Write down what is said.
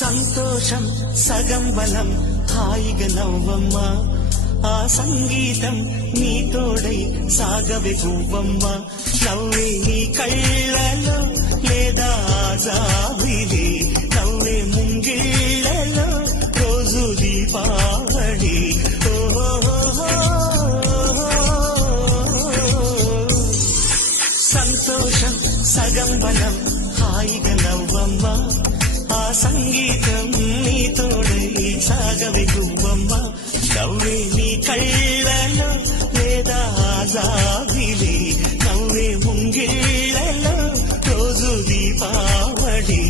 సంతోషం సగం బలం హాయిగా నవ్వమ్మా ఆ సంగీతం నీ తోడై సాగవే గువ్వమ్మ నవ్వే నీ కళ్ళలో లేదా జాబిలి నవ్వే ముంగిళ్ళలో రోజు దీపావళి సంతోషం సగం బలం హాయిగా నవ్వమ్మ ఆ సంగీతం నీ తోడై సాగవే గువ్వమ్మ నవ్వే నీ కళ్ళలో లేదా జాబిలి నవ్వే ముంగిళ్ళలో రోజు దీపావళి